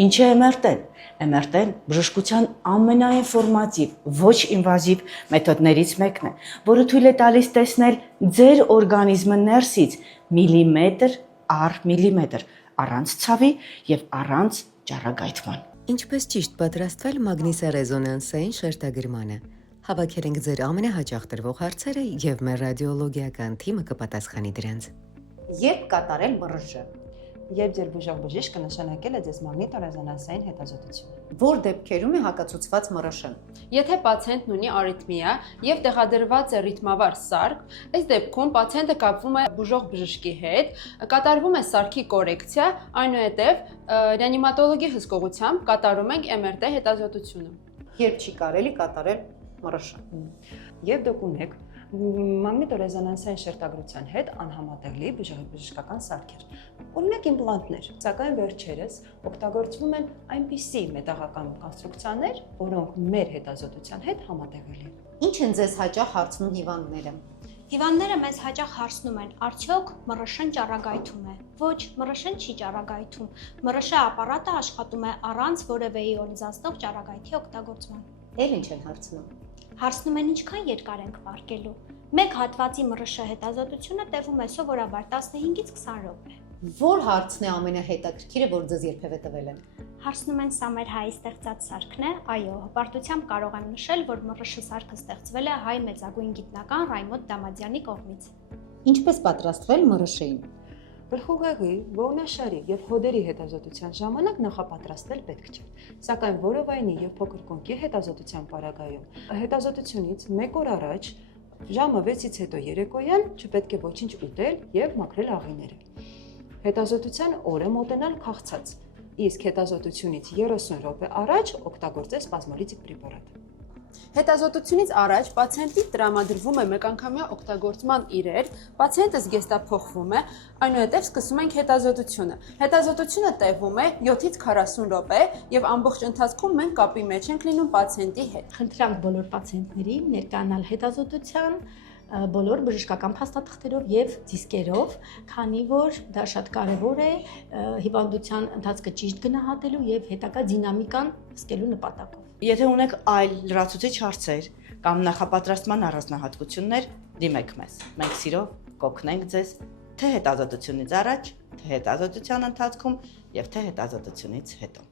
Ինչ է MRT-ն։ MRT-ն բժշկության ամենաինֆորմատիվ, ոչ ինվազիվ մեթոդներից մեկն է, որը թույլ է տալիս տեսնել ձեր օրգանիզմը ներսից միլիմետր առ միլիմետր, առանց ցավի եւ առանց ճառագայթման։ Ինչպես ճիշտ պատրաստվել մագնիսառեզոնանսային շերտագրմանը։ Հավաքել ենք ձեր ամենահաճախ տրվող հարցերը եւ մեր ռադիոլոգիական թիմը կպատասխանի դրանց։ Երբ կատարել ՄՌԺ։ Երբ ձեր բուժող բժիշկը նշանակել է ձեզ մագնիտոռեզոնանսային հետազոտություն։ Որ դեպքերում է հակացուցված ՄՌՇ-ն։ Եթե պացիենտն ունի արիթմիա եւ տեղադրված է ռիթմավար սարք, այս դեպքում պացիենտը կապվում է բուժող բժշկի հետ, կատարվում է սարքի կորեկցիա, այնուհետեւ ռեանիմատոլոգի հսկողությամբ կատարում ենք MRT հետազոտությունը։ Երբ չի կարելի կատարել ՄՌՇ։ Եվ դուք ունեք մագնիտոռեզոնանսային շերտագրության հետ անհամատեղելի բժշկական սարքեր։ Օրինակ իմպլանտներ, սակայն վերջերս օգտագործվում են այնպիսի մետաղական կոնստրուկցիաներ, որոնք մեր հետազոտության հետ համատեղելի են։ Ինչ են ձեզ հաճախ հարցնում հիվանդները։ Հիվանդները մեզ հաճախ հարցնում են, արդյոք ՄՌՇ-ն ճառագայթում է։ Ոչ, ՄՌՇ-ն չի ճառագայթում։ ՄՌՇ ապարատը աշխատում է առանց որևէ իոնիզացնող ճառագայթի օգտագործման։ Էլ ինչ են հարցնում։ Հարցնում են ինչքան երկար ենք վարկելու։ Մեկ հատվածի ՄՌՇ հետազոտությունը տևում է սովորաբար 15-ից 20 րոպե։ Որ հարցն է ամենահետաքրքիրը, որ ձեզ երբևէ տվել են։ Հարցնում են սա մեր հայ ստեղծած սարքն է, այո, հպարտությամբ կարող եմ նշել, որ ՄՌՇ սարքը ստեղծվել է հայ մեծագույն գիտնական Ռայմոտ Դամադյանի կողմից։ Ինչպես պատրաստվել ՄՌՇ-ին։ Գլխուղեղի, ողնաշարի եւ հոդերի հետազոտության ժամանակ նախապատրաստել պետք չէ, սակայն որովայնի եւ փոքր կոնքի հետազոտության պարագայում հետազոտությունից 1 օր առաջ ժամը 6-ից հետո երեկոյան չպետք է ոչինչ ուտել եւ մաքրել աղիները։ Հետազոտության օրը մոտենալ քաղցած, իսկ հետազոտությունից 30 րոպե առաջ օգտագործել սպազմոլիտիկ պրեպարատ։ Հետազոտությունից առաջ պացիենտի տրամադրվում է մեկանգամյա օգտագործման իրեր, պացիենտը զգեստափոխվում է, այնուհետև սկսում ենք հետազոտությունը։ Հետազոտությունը տևում է 7-ից 40 րոպե եւ ամբողջ ընթացքում մենք կապի մեջ ենք լինում պացիենտի հետ։ Խնդրանք բոլոր պացիենտներին ներկայանալ հետազոտության բոլոր բժշկական փաստաթղթերով եւ դիսկերով, քանի որ դա շատ կարեւոր է հիվանդության ընթացքը ճիշտ գնահատելու եւ հետագա դինամիկան հսկելու նպատակով։ Եթե ունեք այլ լրացուցիչ հարցեր կամ նախապատրաստման առանձնահատկություններ, դիմեք մեզ։ Մենք սիրով կօգնենք ձեզ թե հետազոտությունից առաջ, թե հետազոտության ընթացքում եւ թե հետազոտությունից հետո։